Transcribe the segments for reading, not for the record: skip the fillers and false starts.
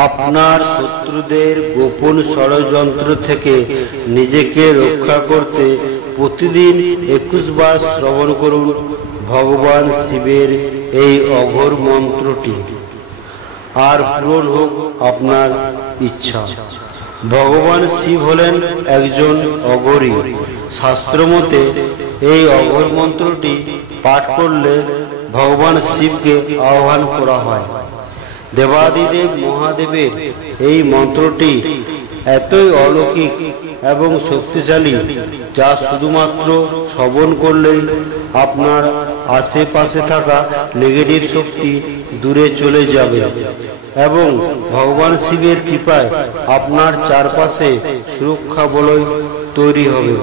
আপনার শত্রুদের গোপন ষড়যন্ত্র থেকে নিজেকে রক্ষা করতে প্রতিদিন 21 বার শ্রবণ করুন ভগবান শিবের এই অঘোর মন্ত্রটি, আর পূরণ হোক আপনার ইচ্ছা। ভগবান শিব হলেন একজন অঘোরী। শাস্ত্রমতে এই অঘোর মন্ত্রটি পাঠ করলে ভগবান শিবকে আহ্বান করা হয়। দেবাদিদেব মহাদেবের এই মন্ত্রটি এতই অলৌকিক এবং শক্তিশালী, যা শুধুমাত্র শ্রবণ করলেই আপনার আশেপাশে থাকা নেগেটিভ শক্তি দূরে চলে যাবে এবং ভগবান শিবের কৃপায় আপনার চারপাশে সুরক্ষা বলয় তৈরি হবে।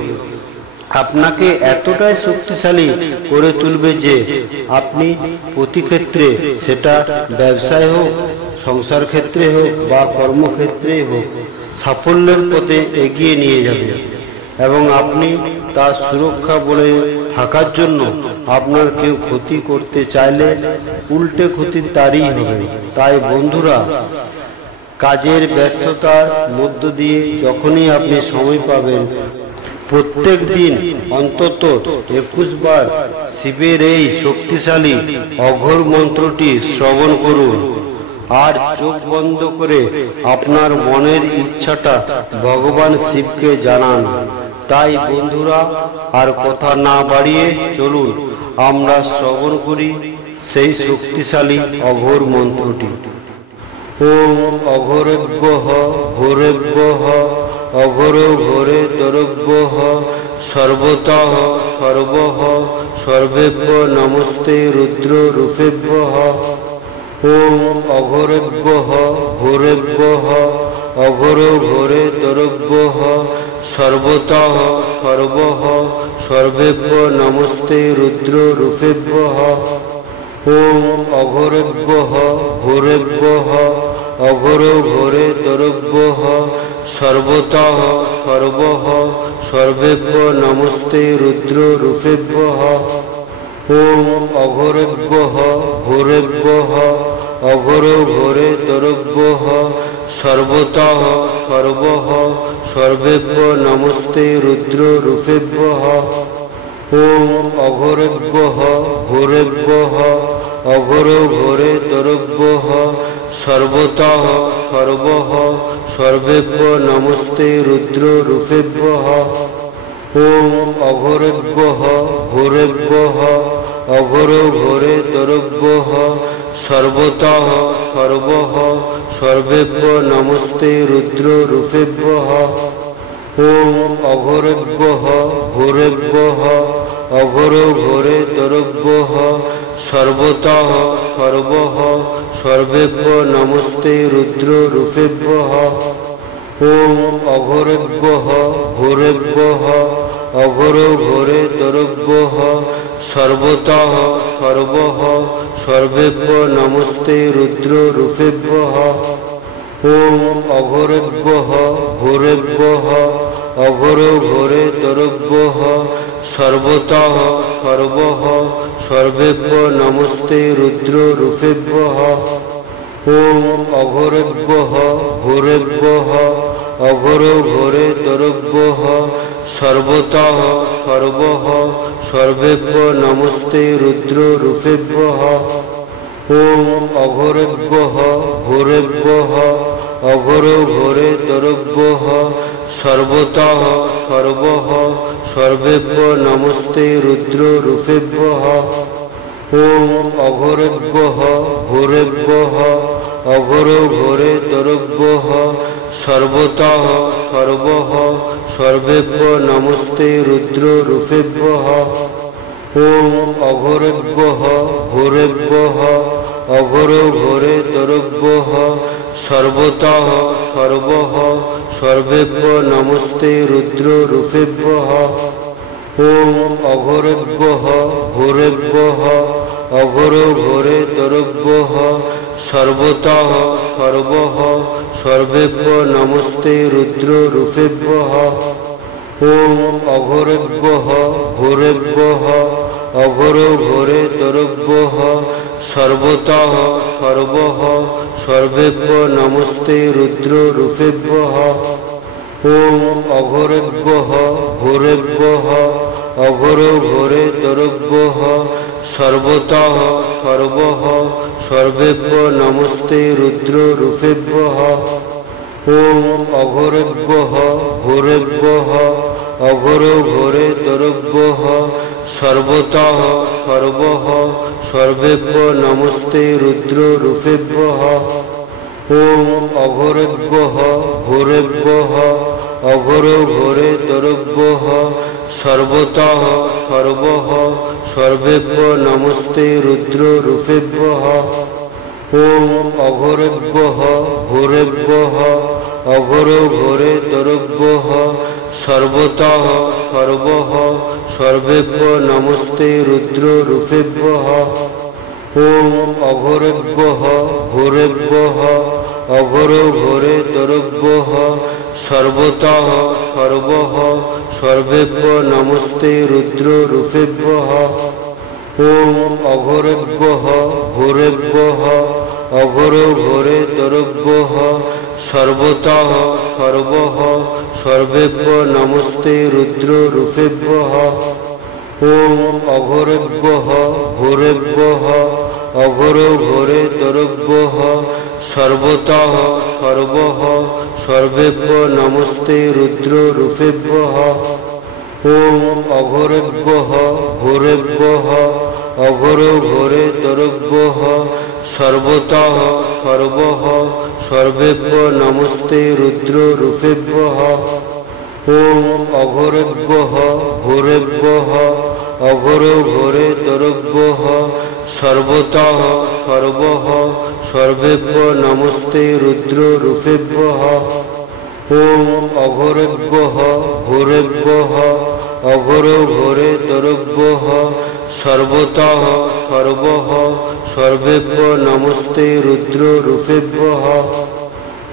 আপনাকে এতটাই শক্তিশালী করে তুলবে যে আপনি প্রতি ক্ষেত্রে, সেটা ব্যবসায় হোক, সংসার ক্ষেত্রে হোক বা কর্মক্ষেত্রেই হোক, সাফল্যের পথে এগিয়ে নিয়ে যাবে এবং আপনি তার সুরক্ষা বলে থাকার জন্য আপনার কেউ ক্ষতি করতে চাইলে উল্টে ক্ষতি তারই হবে। তাই বন্ধুরা, কাজের ব্যস্ততার মধ্য দিয়ে যখনই আপনি সময় পাবেন, প্রত্যেক দিন অন্তত 21 বার শিবের এই শক্তিশালী অঘোর মন্ত্রটি শ্রবণ করুন আর চোখ বন্ধ করে আপনার মনের ইচ্ছাটা ভগবান শিবকে জানান। তাই বন্ধুরা, আর কথা না বাড়িয়ে চলুন আমরা শ্রবণ করি সেই শক্তিশালী অঘোর মন্ত্রটি। ওম অঘোরেভ্যঃ ঘোরেভ্যঃ অঘোর ঘোরে তরভ্যঃ সর্বতঃ সর্বঃ সর্বেভ্যো নমস্তে রুদ্র রূপেভ্যঃ। ওম অঘোরেভ্যঃ ঘোরেভ্যঃ অঘোর ঘোরে তরভ্যঃ সর্বতঃ সর্বঃ সর্বেভ্যো নমস্তে রুদ্র রূপেভ্যঃ। ওম অঘোরেভ্যঃ ঘোরেভ্যঃ অঘোর ঘোরে তরভ্যঃ সর্বতঃ সর্বঃ সর্বেভ্যো নমস্তে রুদ্র রূপেভ্যঃ। ওম অঘোরেভ্যঃ ঘোরেভ্যঃ অঘোর ঘোরে তরভ্যঃ সর্বতঃ সর্বঃ সর্বেভ্যো নমস্তে রুদ্র রূপেভ্যঃ। ওম অঘোরেভ্যঃ ঘোরেভ্যঃ অঘোর ঘোরে তরভ্যঃ সর্বতঃ সর্বঃ সর্বেভ্যো নমস্তে রুদ্র রূপেভ্যঃ। ওম অঘোরেভ্যঃ ঘোরেভ্যঃ অঘোর ঘোরে তরভ্যঃ সর্বতঃ সর্বঃ সর্বেভ্যো নমস্তে রুদ্র রূপেভ্যঃ। ওম অঘোরেভ্যঃ ঘোরেভ্যঃ অঘোর ঘোরে তরভ্যঃ সর্বতঃ সর্বঃ সর্বেভ্যো নমস্তে রুদ্র রূপেভ্যঃ। ওম অঘোরেভ্যঃ ঘোরেভ্যঃ অঘোর ঘোরে তরভ্যঃ সর্বতঃ সর্বঃ সর্বেভ্যো নমস্তে রুদ্র রূপেভ্যঃ। ওম অঘোরেভ্যঃ ঘোরেভ্যঃ অঘোর ঘোরে তরভ্যঃ সর্বতঃ সর্বঃ সর্বেভ্যো নমস্তে রুদ্র রূপেভ্যঃ। ওম অঘোরেভ্যঃ ঘোরেভ্যঃ অঘোর ঘোরে তরভ্যঃ সর্বতঃ সর্বঃ সর্বেভ্যো নমস্তে রুদ্র রূপেভ্যঃ। ওম অঘোরেভ্যঃ ঘোরেভ্যঃ অঘোর ঘোরে তরভ্যঃ সর্বতঃ সর্বঃ সর্বেভ্যো নমস্তে রুদ্র রূপেভ্যঃ। ওম অঘোরেভ্যঃ ঘোরেভ্যঃ অঘোর ঘোরে তরভ্যঃ সর্বতঃ সর্বঃ সর্বেভ্যো নমস্তে রুদ্র রূপেভ্যঃ। ওম অঘোরেভ্যঃ ঘোরেভ্যঃ অঘোর ঘোরে তরভ্যঃ সর্বতঃ সর্বঃ সর্বেভ্যো নমস্তে রুদ্র রূপেভ্যঃ। ওম অঘোরেভ্যঃ ঘোরেভ্যঃ অঘোর ঘোরে তরভ্যঃ সর্বতঃ সর্বঃ সর্বেভ্যো নমস্তে রুদ্র রূপেভ্যঃ। ওম অঘোরেভ্যঃ ঘোরেভ্যঃ অঘোর ঘোরে তরভ্যঃ সর্বতঃ সর্বঃ सर्वेभ्यो नमस्ते रुद्ररूपेभ्यः। ओम अघोरेभ्यः घोरेभ्यः अघोरो घोरेतरेभ्यः सर्वतः सर्वः सर्वेभ्यो नमस्ते रुद्ररूपेभ्यः। ओम अघोरेभ्यः घोरेभ्यः अघोरो घोरेतरेभ्यः सर्वतः सर्वः सर्वेभ्यो नमस्ते रुद्ररूपेभ्यः। ओम अघोरेभ्यः घोरेभ्यः अघोरो घोरेतरेभ्यः सर्वतः सर्वः सर्वेभ्यो नमस्ते रुद्ररूपेभ्यः। ओम अघोरेभ्यः घोरेभ्यः अघोरो घोरेतरेभ्यः सर्वतः सर्वः सर्वेभ्यो नमस्ते रुद्ररूपेभ्यः। ओम अघोरेभ्यः घोरेभ्यः अघोरो घोरेतरेभ्यः सर्वतः सर्वः सर्वेभ्यो नमस्ते रुद्ररूपेभ्यः। ओम अघोरेभ्यः घोरेभ्यः अघोरो घोरेतरेभ्यः सर्वतः सर्वः सर्वेभ्यो नमस्ते रुद्ररूपेभ्यः। ओम अघोरेभ्यः घोरेभ्यः अघोरो घोरेतरेभ्यः सर्वतः सर्वः सर्वेभ्यो नमस्ते रुद्ररूपेभ्यः। ओम अघोरेभ्यः घोरेभ्यः अघोरो घोरेतरेभ्यः सर्वतः सर्वः सर्वेभ्यो नमस्ते रुद्ररूपेभ्यः। ओम अघोरेभ्यः घोरेभ्यः अघोरो घोरेतरेभ्यः सर्वतः सर्वः सर्वेभ्यो नमस्ते रुद्ररूपेभ्यः। ओम अघोरेभ्यः घोरेभ्यः अघोरो घोरेतरेभ्यः सर्वतः सर्वः सर्वेभ्यो नमस्ते रुद्ररूपेभ्यः।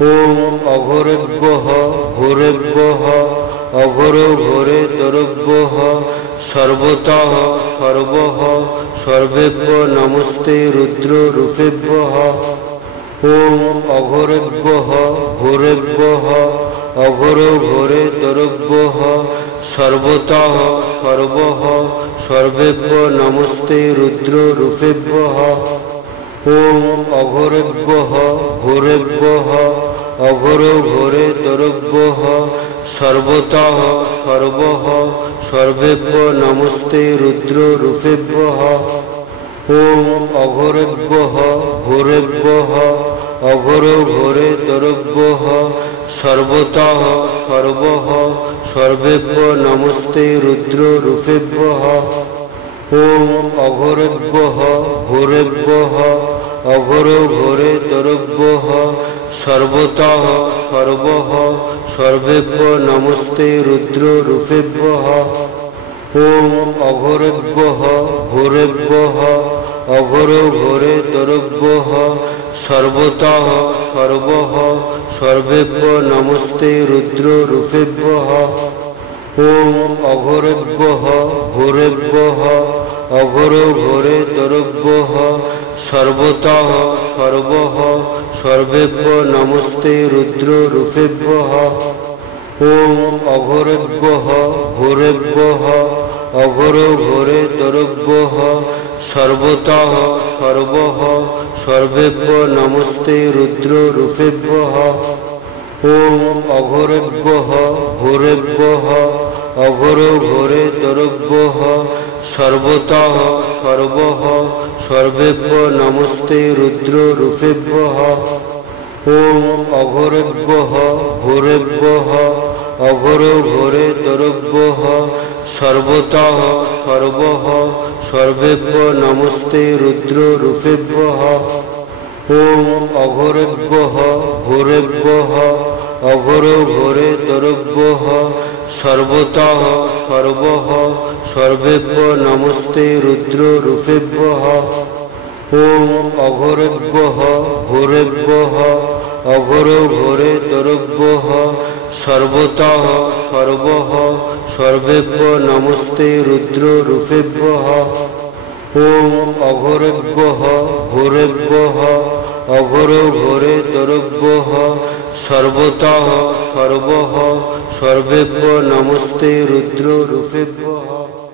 ओम अघोरेभ्यः घोरेभ्यः अघोरो घोरेतरेभ्यः सर्वतः सर्वः सर्वेभ्यो नमस्ते रुद्ररूपेभ्यः। ओम अघोरेभ्यः घोरेभ्यः अघोरो घोरेतरेभ्यः सर्वतः सर्वः सर्वेभ्यो नमस्ते रुद्ररूपेभ्यः। ओम अघोरेभ्यः घोरेभ्यः अघोरो घोरेतरेभ्यः सर्वतः सर्वः सर्वेभ्यो नमस्ते रुद्ररूपेभ्यः। ओम अघोरेभ्यः घोरेभ्यः अघोरो घोरेतरेभ्यः सर्वतः सर्वः सर्वेभ्यो नमस्ते रुद्ररूपेभ्यः। ओम अघोरेभ्यः घोरेभ्यः अघोरो घोरेतरेभ्यः सर्वतः सर्वः सर्वेभ्यो नमस्ते रुद्ररूपेभ्यः। ओम अघोरेभ्यः घोरेभ्यः अघोरो घोरेतरेभ्यः सर्वतः सर्वः सर्वेभ्यो नमस्ते रुद्ररूपेभ्यः। ओम अघोरेभ्यः घोरेभ्यः अघोरो घोरेतरेभ्यः सर्वतः सर्वः सर्वेभ्यो नमस्ते रुद्ररूपेभ्यः। ओम अघोरेभ्यः घोरेभ्यः अघोरो घोरेतरेभ्यः सर्वतः सर्वः सर्वेभ्यो नमस्ते रुद्ररूपेभ्यः। ओम अघोरेभ्यः घोरेभ्यः अघोरो घोरेतरेभ्यः सर्वतः सर्वः सर्वेभ्यो नमस्ते रुद्ररूपेभ्यः। ओम अघोरेभ्यः घोरेभ्यः अघोरो घोरेतरेभ्यः सर्वतः सर्वः सर्वेभ्यो नमस्ते रुद्ररूपेभ्यः। ओम अघोरेभ्यः घोरेभ्यः अघोरो घोरेतरेभ्यः सर्वतः सर्वः सर्वेभ्यो नमस्ते रुद्ररूपेभ्यः। ओम अघोरेभ्यः घोरेभ्यः अघोरो घोरेतरेभ्यः सर्वतः सर्वः सर्वेभ्यो नमस्ते रुद्ररूपेभ्यः। ओम अघोरेभ्यः घोरेभ्यः অঘোর ঘোরে তরব্যঃ সর্বতঃ সর্বঃ সর্বেভ্যো নমস্তে রুদ্র রূপেভ্যঃ।